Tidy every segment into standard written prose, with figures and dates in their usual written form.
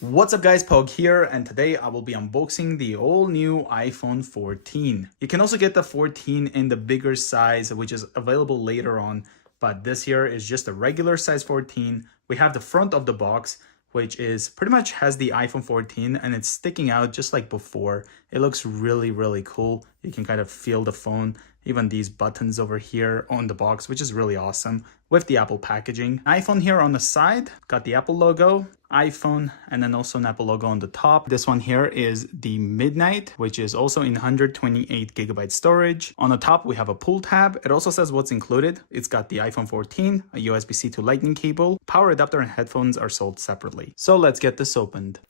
What's up guys, Pogue here, and today I will be unboxing the all new iPhone 14. You can also get the 14 in the bigger size, which is available later on, but this here is just a regular size 14. We have the front of the box, which is pretty much has the iPhone 14 and it's sticking out just like before. It looks really cool. You can kind of feel the phone, even these buttons over here on the box, which is really awesome with the Apple packaging. iPhone here on the side, got the Apple logo, iPhone, and then also an Apple logo on the top. This one here is the Midnight, which is also in 128GB storage. On the top, we have a pull tab. It also says what's included. It's got the iPhone 14, a USB-C to Lightning cable, power adapter, and headphones are sold separately. So let's get this opened.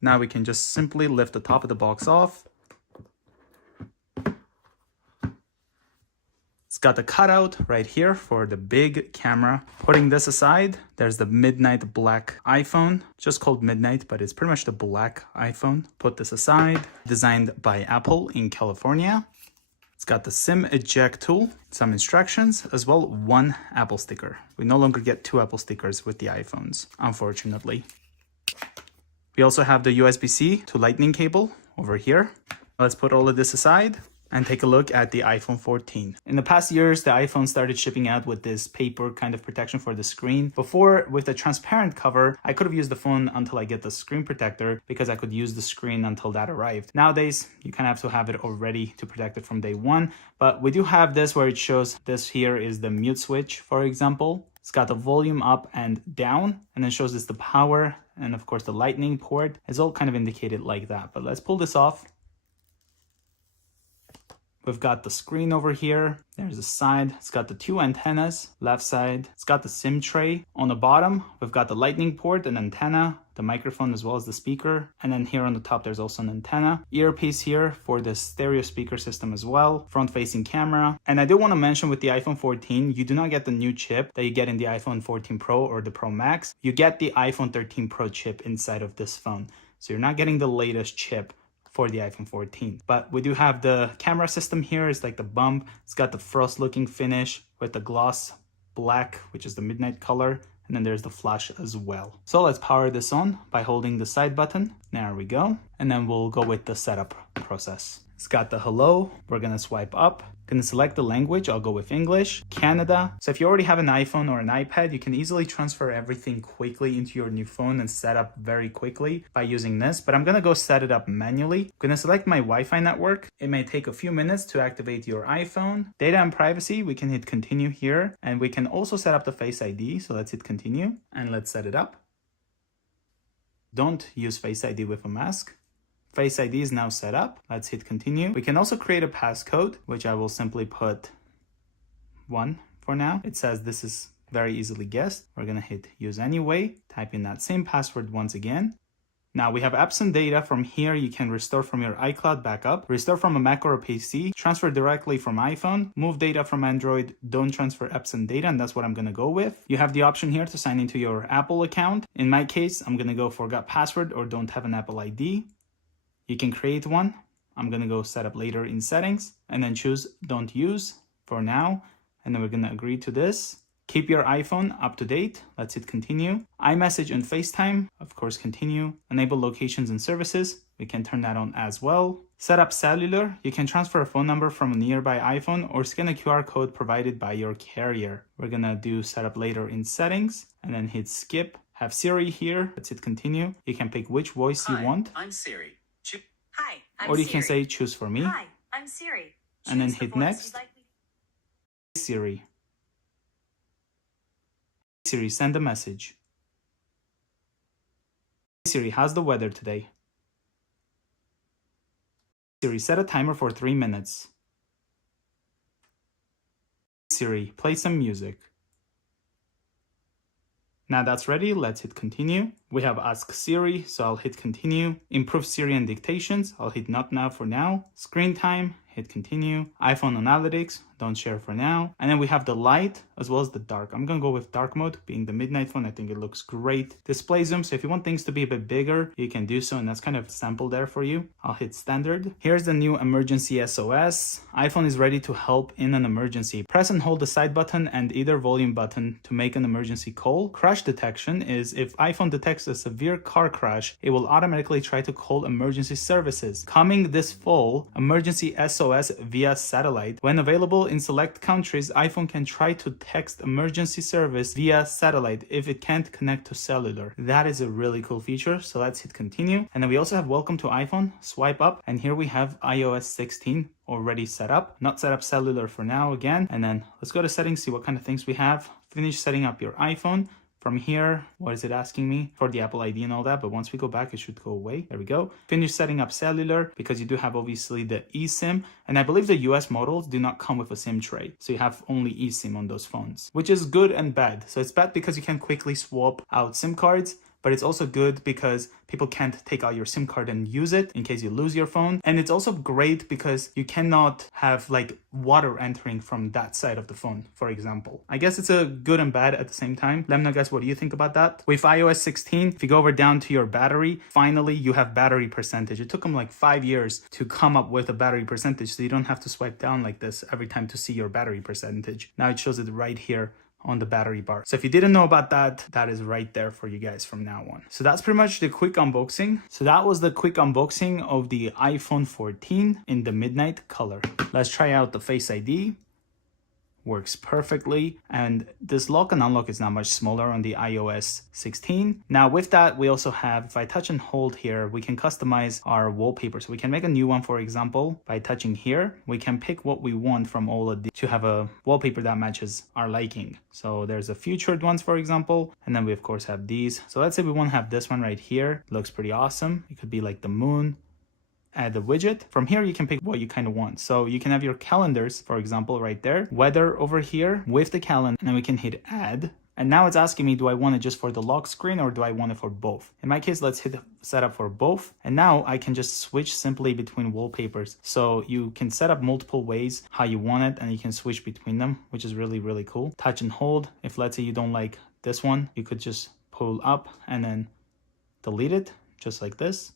Now we can just simply lift the top of the box off. It's got the cutout right here for the big camera. Putting this aside, there's the Midnight Black iPhone, just called Midnight, but it's pretty much the black iPhone. Put this aside, designed by Apple in California. It's got the SIM eject tool, some instructions, as well one Apple sticker. We no longer get two Apple stickers with the iPhones, unfortunately. We also have the USB-C to Lightning cable over here. Let's put all of this aside and take a look at the iPhone 14. In the past years, the iPhone started shipping out with this paper kind of protection for the screen. Before, with the transparent cover, I could have used the phone until I get the screen protector because I could use the screen until that arrived. Nowadays, you kind of have to have it already to protect it from day one. But we do have this where it shows this here is the mute switch, for example. It's got the volume up and down, and then shows this the power, and of course the lightning port. It's all kind of indicated like that. But let's pull this off. We've got the screen over here. There's the side. It's got the two antennas, left side. It's got the SIM tray. On the bottom, we've got the lightning port, an antenna, the microphone, as well as the speaker. And then here on the top, there's also an antenna. Earpiece here for the stereo speaker system as well. Front-facing camera. And I do want to mention with the iPhone 14, you do not get the new chip that you get in the iPhone 14 Pro or the Pro Max. You get the iPhone 13 Pro chip inside of this phone. So you're not getting the latest chip for the iPhone 14. But we do have the camera system here. It's like the bump. It's got the frost looking finish with the gloss black, which is the midnight color. And then there's the flash as well. So let's power this on by holding the side button. There we go. And then we'll go with the setup process. It's got the hello. We're gonna swipe up. Gonna select the language. I'll go with English, Canada. So if you already have an iPhone or an iPad, you can easily transfer everything quickly into your new phone and set up very quickly by using this. But I'm gonna go set it up manually. I'm gonna select my Wi-Fi network. It may take a few minutes to activate your iPhone. Data and privacy, we can hit continue here. And we can also set up the Face ID. So let's hit continue and let's set it up. Don't use Face ID with a mask. Face ID is now set up. Let's hit continue. We can also create a passcode, which I will simply put 1 for now. It says this is very easily guessed. We're gonna hit use anyway. Type in that same password once again. Now we have apps and data. From here, you can restore from your iCloud backup, restore from a Mac or a PC, transfer directly from iPhone, move data from Android, don't transfer apps and data, and that's what I'm gonna go with. You have the option here to sign into your Apple account. In my case, I'm gonna go forgot password or don't have an Apple ID. You can create one. I'm gonna go set up later in settings and then choose don't use for now. And then we're gonna agree to this. Keep your iPhone up to date. Let's hit continue. iMessage and FaceTime, of course, continue. Enable locations and services. We can turn that on as well. Set up cellular. You can transfer a phone number from a nearby iPhone or scan a QR code provided by your carrier. We're gonna do setup later in settings and then hit skip. Have Siri here. Let's hit continue. You can pick which voice you want. I'm Siri. Hi, I'm Or you Siri. can say choose for me. Hi, I'm Siri. And then Choose the hit voice next. you'd like me- Siri. Siri, send a message. Siri, how's the weather today? Siri, set a timer for 3 minutes. Siri, play some music. Now that's ready, let's hit continue. We have Ask Siri, so I'll hit continue. Improve Siri and dictations, I'll hit not now for now. Screen time, hit continue. iPhone analytics, don't share for now. And then we have the light as well as the dark. I'm gonna go with dark mode, being the midnight phone. I think it looks great. Display zoom, so if you want things to be a bit bigger, you can do so, and that's kind of sample there for you. I'll hit standard. Here's the new emergency SOS. iPhone is ready to help in an emergency. Press and hold the side button and either volume button to make an emergency call. Crash detection is if iPhone detects a severe car crash, it will automatically try to call emergency services. Coming this fall, emergency SOS via satellite. When available in select countries, iPhone can try to text emergency service via satellite if it can't connect to cellular. That is a really cool feature, so let's hit continue. And then we also have welcome to iPhone. Swipe up, and here we have iOS 16 already set up. Not set up cellular for now again. And then let's go to settings, see what kind of things we have. Finish setting up your iPhone. From here, what is it asking me? For the Apple ID and all that, but once we go back, it should go away. There we go. Finish setting up cellular, because you do have obviously the eSIM, and I believe the US models do not come with a SIM tray. So you have only eSIM on those phones, which is good and bad. So it's bad because you can quickly swap out SIM cards, but it's also good because people can't take out your SIM card and use it in case you lose your phone. And it's also great because you cannot have like water entering from that side of the phone, for example. I guess it's a good and bad at the same time. Let me know, guys, what do you think about that? With iOS 16, if you go over down to your battery, finally you have battery percentage. It took them like 5 years to come up with a battery percentage, so you don't have to swipe down like this every time to see your battery percentage. Now it shows it right here on the battery bar. So if you didn't know about that, that is right there for you guys from now on. So that's pretty much the quick unboxing. So that was the quick unboxing of the iPhone 14 in the midnight color. Let's try out the Face ID. Works perfectly, and this lock and unlock is not much smaller on the iOS 16. Now with that, we also have, if I touch and hold here, we can customize our wallpaper. So we can make a new one, for example, by touching here. We can pick what we want from all of these to have a wallpaper that matches our liking. So there's a featured ones, for example, and then we of course have these. So let's say we want to have this one right here. Looks pretty awesome. It could be like the moon. Add the widget. From here, you can pick what you kind of want. So you can have your calendars, for example, right there. Weather over here with the calendar, and then we can hit add. And now it's asking me, do I want it just for the lock screen or do I want it for both? In my case, let's hit setup for both. And now I can just switch simply between wallpapers. So you can set up multiple ways how you want it, and you can switch between them, which is really, really cool. Touch and hold. If let's say you don't like this one, you could just pull up and then delete it just like this.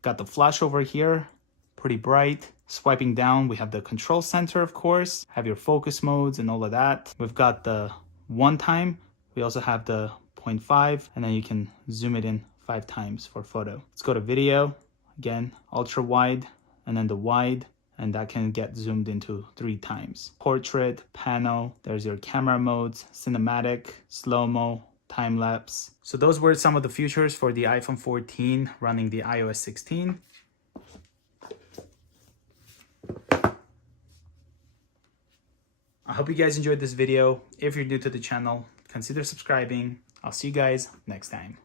Got the flash over here, pretty bright. Swiping down, we have the control center, of course, have your focus modes and all of that. We've got the 1 time. We also have the 0.5, and then you can zoom it in 5 times for photo. Let's go to video. Again, ultra wide, and then the wide, and that can get zoomed into 3 times. Portrait, panel, there's your camera modes, cinematic, slow-mo, time-lapse. So those were some of the features for the iPhone 14 running the iOS 16. I hope you guys enjoyed this video. If you're new to the channel, consider subscribing. I'll see you guys next time.